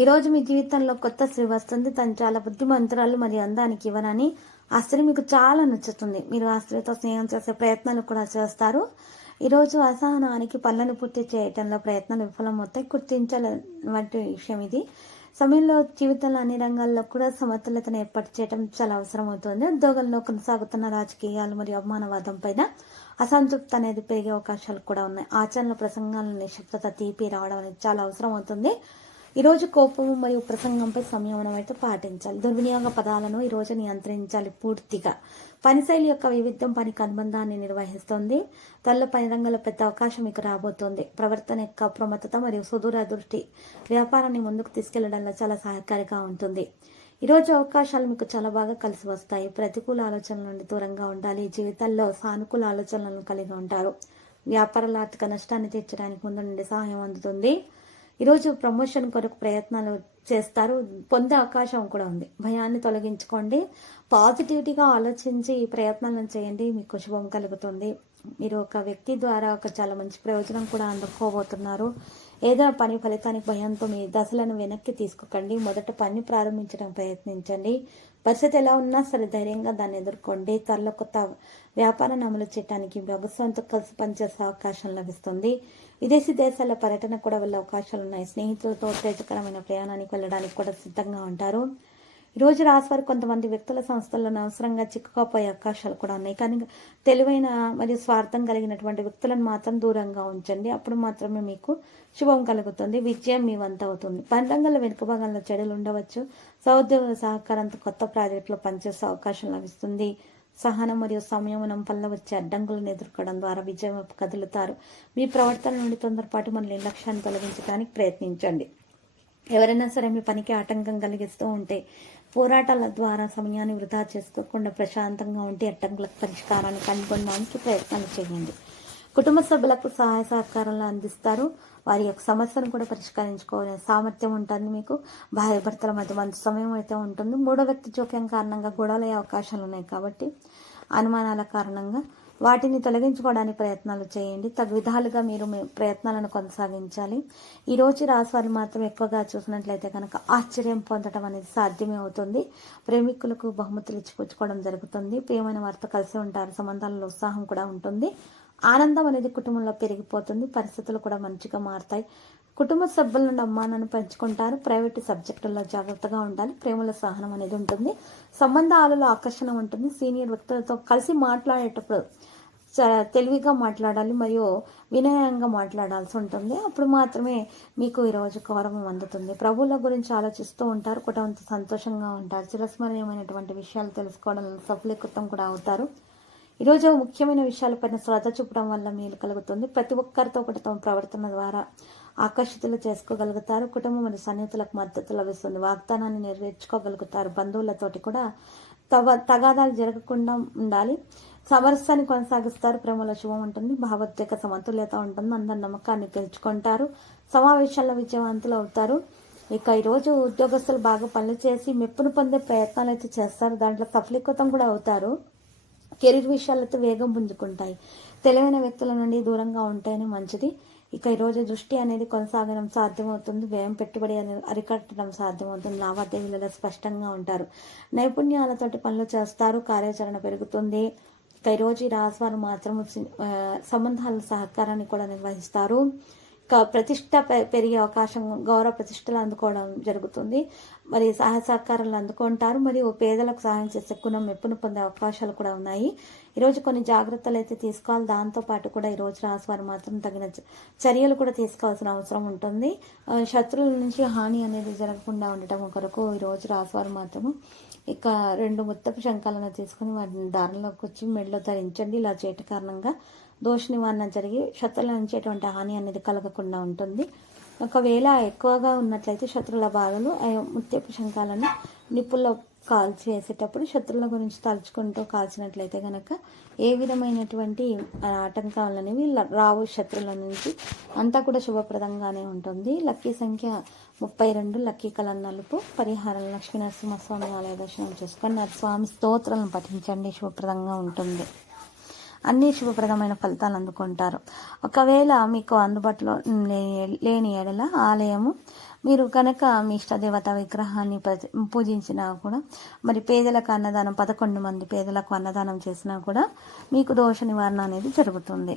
ఈరోజు మీ జీవితంలో కొత్త స్త్రీ వస్తుంది తను చాలా బుద్ధిమంతురాలు మరియు అందానికి ఇవ్వనని ఆ స్త్రీ మీకు చాలా నచ్చుతుంది. మీరు ఆ స్త్రీతో స్నేహం చేసే ప్రయత్నాలు కూడా చేస్తారు. ఈరోజు అసహనానికి పనులను పూర్తి చేయటంలో ప్రయత్నాలు విఫలమవుతాయి వంటి విషయం ఇది. సమయంలో జీవితంలో అన్ని రంగాల్లో కూడా సమతుల్యతను ఏర్పాటు చేయడం చాలా అవసరం అవుతుంది. ఉద్యోగంలో కొనసాగుతున్న రాజకీయాలు మరియు అవమానవాదం పైన అసంతృప్తి అనేది పెరిగే అవకాశాలు కూడా ఉన్నాయి. ఆచరణ ప్రసంగాల నిశ్శబ్దత తీపి రావడం అనేది చాలా అవసరం అవుతుంది. ఈరోజు కోపము మరియు ప్రసంగంపై సంయమనం అయితే పాటించాలి. దుర్వినియోగ పదాలను ఈరోజు నియంత్రించాలి పూర్తిగా. పనిశైలి యొక్క వైవిధ్యం పనికి అనుబంధాన్ని నిర్వహిస్తుంది. తల్ల పని రంగంలో పెద్ద అవకాశం మీకు రాబోతోంది. ప్రవర్తన యొక్క అప్రమత్తత మరియు సుదూర దృష్టి వ్యాపారాన్ని ముందుకు తీసుకెళ్ళడంలో చాలా సహాయకారిగా ఉంటుంది. ఈరోజు అవకాశాలు మీకు చాలా బాగా కలిసి వస్తాయి. ప్రతికూల ఆలోచనల నుండి దూరంగా ఉండాలి. జీవితంలో సానుకూల ఆలోచనలను కలిగి ఉంటారు. వ్యాపారాల ఆర్థిక నష్టాన్ని తీర్చడానికి ముందు నుండి సహాయం అందుతుంది. ఈరోజు ప్రమోషన్ కొరకు ప్రయత్నాలు చేస్తారు. పొందే అవకాశం కూడా ఉంది. భయాన్ని తొలగించుకోండి. పాజిటివిటీగా ఆలోచించి ఈ ప్రయత్నాలను చేయండి. మీకు శుభం కలుగుతుంది. మీరు ఒక వ్యక్తి ద్వారా ఒక చాలా మంచి ప్రయోజనం కూడా అందుకోబోతున్నారు. ఏదైనా పని ఫలితానికి భయంతో మీ దశలను వెనక్కి తీసుకోకండి. మొదట పని ప్రారంభించడం ప్రయత్నించండి. పరిస్థితి ఎలా ఉన్నా సరే ధైర్యంగా దాన్ని ఎదుర్కోండి. త్వరలో కొత్త వ్యాపారాన్ని అమలు చేయడానికి ప్రభుత్వంతో కలిసి పనిచేసే అవకాశం లభిస్తుంది. విదేశీ దేశాల పర్యటన కూడా వెళ్ళే అవకాశాలు ఉన్నాయి స్నేహితులతో ఉత్తేజకరమైన ప్రయాణానికి వెళ్ళడానికి కూడా సిద్ధంగా ఉంటారు. ఈరోజు రాశివారు కొంతమంది వ్యక్తుల సంస్థలను అవసరంగా చిక్కుకోపోయే అవకాశాలు కూడా ఉన్నాయి. కానీ తెలివైన మరియు స్వార్థం కలిగినటువంటి వ్యక్తులను మాత్రం దూరంగా ఉంచండి. అప్పుడు మాత్రమే మీకు శుభం కలుగుతుంది. విజయం మీ వంత అవుతుంది. పని రంగంలో వెనుక భాగంలో చెడులు ఉండవచ్చు. సహోద్యోగుల సహకారంతో కొత్త ప్రాజెక్టులో పనిచేసే అవకాశం లభిస్తుంది. సహనం మరియు సంయమనం వల్ల వచ్చే అడ్డంకులను ఎదుర్కోవడం ద్వారా విజయం కదులుతారు. మీ ప్రవర్తన నుండి తొందరపాటు మన నిర్లక్ష్యాన్ని తొలగించడానికి ప్రయత్నించండి. ఎవరైనా సరే మీ పనికి ఆటంకం కలిగిస్తూ ఉంటే పోరాటాల ద్వారా సమయాన్ని వృధా చేసుకోకుండా ప్రశాంతంగా ఉంటే అడ్డంకులకు పరిష్కారాన్ని కనుగొనడానికి ప్రయత్నాలు చేయండి. కుటుంబ సభ్యులకు సహాయ సహకారాలు అందిస్తారు. వారి యొక్క సమస్యను కూడా పరిష్కరించుకోవాలనే సామర్థ్యం ఉంటుంది మీకు. భార్య భర్తల మధ్య మంచి సమయం అయితే ఉంటుంది. మూడో వ్యక్తి జోక్యం కారణంగా గొడవలయ్యే అవకాశాలు ఉన్నాయి కాబట్టి అనుమానాల కారణంగా వాటిని తొలగించుకోవడానికి ప్రయత్నాలు చేయండి. తగు విధాలుగా మీరు ప్రయత్నాలను కొనసాగించాలి. ఈ రోజు రాశివారు మాత్రం ఎక్కువగా చూసినట్లయితే కనుక ఆశ్చర్యం పొందడం అనేది సాధ్యమే అవుతుంది. ప్రేమికులకు బహుమతులు ఇచ్చిపుచ్చుకోవడం జరుగుతుంది. ప్రియమైన వారితో కలిసి ఉంటారు. సంబంధాలలో ఉత్సాహం కూడా ఉంటుంది. ఆనందం అనేది కుటుంబంలో పెరిగిపోతుంది. పరిస్థితులు కూడా మంచిగా మారుతాయి. కుటుంబ సభ్యుల నుండి అమ్మానాన్ని పెంచుకుంటారు. ప్రైవేట్ సబ్జెక్టుల్లో జాగ్రత్తగా ఉండాలి. ప్రేమల సహనం అనేది ఉంటుంది. సంబంధాలలో ఆకర్షణ ఉంటుంది. సీనియర్ వ్యక్తులతో కలిసి మాట్లాడేటప్పుడు తెలివిగా మాట్లాడాలి మరియు వినయంగా మాట్లాడాల్సి ఉంటుంది. అప్పుడు మాత్రమే మీకు ఈరోజు గౌరవం అందుతుంది. ప్రభువుల గురించి ఆలోచిస్తూ ఉంటారు. కుటుంబంతో సంతోషంగా ఉంటారు. చిరస్మరణీయమైనటువంటి విషయాలు తెలుసుకోవడం సఫలీకృతం కూడా అవుతారు. ఈరోజు ముఖ్యమైన విషయాలపైన శ్రద్ధ చూపడం వల్ల మేలు కలుగుతుంది. ప్రతి ఒక్కరితో ఒకటి తమ ప్రవర్తన ద్వారా ఆకర్షితులు చేసుకోగలుగుతారు. కుటుంబం మరియు సన్నిహితులకు మద్దతు లభిస్తుంది. వాగ్దానాన్ని నెరవేర్చుకోగలుగుతారు. బంధువులతోటి కూడా తవ తగాదాలు జరగకుండా ఉండాలి. సమరస్యాన్ని కొనసాగిస్తారు. ప్రేమలో శుభం ఉంటుంది. భావోద్వేగ సమతుల్యత ఉంటుంది. అందరి నమ్మకాన్ని గెలుచుకుంటారు సమావేశాల్లో విజయవంతులు అవుతారు. ఇక ఈరోజు ఉద్యోగస్తులు బాగా పనులు చేసి మెప్పును పొందే ప్రయత్నాలు అయితే చేస్తారు. దాంట్లో సఫలీకృతం కూడా అవుతారు. కెరీర్ విషయాలతో వేగం పుంజుకుంటాయి. తెలివైన వ్యక్తుల నుండి దూరంగా ఉంటేనే మంచిది. ఇక ఈరోజు దృష్టి అనేది కొనసాగడం సాధ్యమవుతుంది. వ్యయం పెట్టుబడి అనేది అరికట్టడం సాధ్యమవుతుంది. లావాదేవీలలో స్పష్టంగా ఉంటారు. నైపుణ్యాలతోటి పనులు చేస్తారు. కార్యాచరణ పెరుగుతుంది. ఇక ఈరోజు ఈ రాశివారు మాత్రం సంబంధాల సహకారాన్ని కూడా నిర్వహిస్తారు. ప్రతిష్ట పె- పెరిగే అవకాశం గౌరవ ప్రతిష్టలు అందుకోవడం జరుగుతుంది. మరి సహాయ సహకారాలు అందుకుంటారు. మరియు పేదలకు సహాయం చేసే గుణం మెప్పును పొందే అవకాశాలు కూడా ఉన్నాయి. ఈరోజు కొన్ని జాగ్రత్తలు అయితే తీసుకోవాలి. దాంతో పాటు కూడా ఈ రోజు మాత్రం తగిన చర్యలు కూడా తీసుకోవాల్సిన అవసరం ఉంటుంది. శత్రువుల నుంచి హాని అనేది జరగకుండా ఉండటం కొరకు ఈ రోజు మాత్రము ఇక రెండు ముత్తపు శంఖాలను తీసుకొని వాటిని దారిలోకి వచ్చి మెడలో ధరించండి. ఇలా చేయటం కారణంగా దోష నివారణ జరిగి శత్రుల నుంచి హాని అనేది కలగకుండా ఉంటుంది. ఒకవేళ ఎక్కువగా ఉన్నట్లయితే శత్రువుల బాధలు ముత్యపు శంఖాలను నిప్పుల్లో కాల్చి వేసేటప్పుడు శత్రువుల గురించి తలుచుకుంటూ కాల్చినట్లయితే కనుక ఏ విధమైనటువంటి ఆటంకాలు అనేవి ల- రావు శత్రువుల నుంచి. అంతా కూడా శుభప్రదంగానే ఉంటుంది. లక్కీ సంఖ్య ముప్పై రెండు లక్కీ కల నలుపు. పరిహారం లక్ష్మీ నరసింహస్వామి ఆలయ దర్శనం చేసుకొని నా స్వామి స్తోత్రాలను పఠించండి. శుభప్రదంగా ఉంటుంది. అన్ని శుభప్రదమైన ఫలితాలు అందుకుంటారు. ఒకవేళ మీకు అందుబాటులో లేని ఎడల ఆలయము మీరు కనుక మీ ఇష్టదేవత విగ్రహాన్ని పూజించినా కూడా మరి పేదలకు అన్నదానం పదకొండు మంది పేదలకు అన్నదానం చేసినా కూడా మీకు దోష నివారణ అనేది జరుగుతుంది.